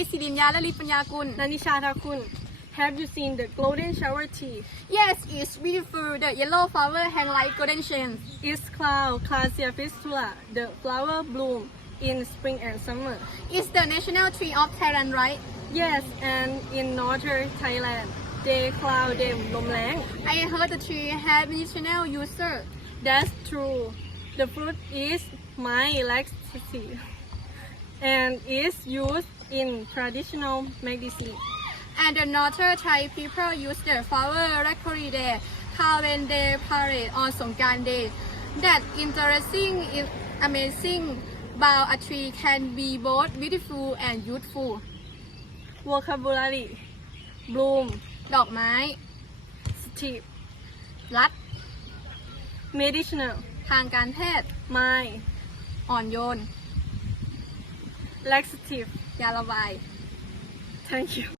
is สิริญญาและลิปัญญากุล Nanisha Thakun. Have you seen the golden shower tea? Yes it's beautiful the yellow flower hang like golden chains Is cloud Cassia fistula the flower bloom in spring and summer? It's the national tree of Thailand right Yes, and in northern Thailand, they cloud them lomlang. I heard the tree have medicinal user That's true. The fruit is my laxative and is used in traditional medicine. and the northern Thai people use the flower regularly there when they parade on Songkran Day. That interesting is amazing about a tree can be both beautiful and useful. Vocabulary: bloom, ดอกไม้ steep, รัด medicinal, ทางการแพทย์ my, อ่อนโยน laxative. ยาระบาย Thank you.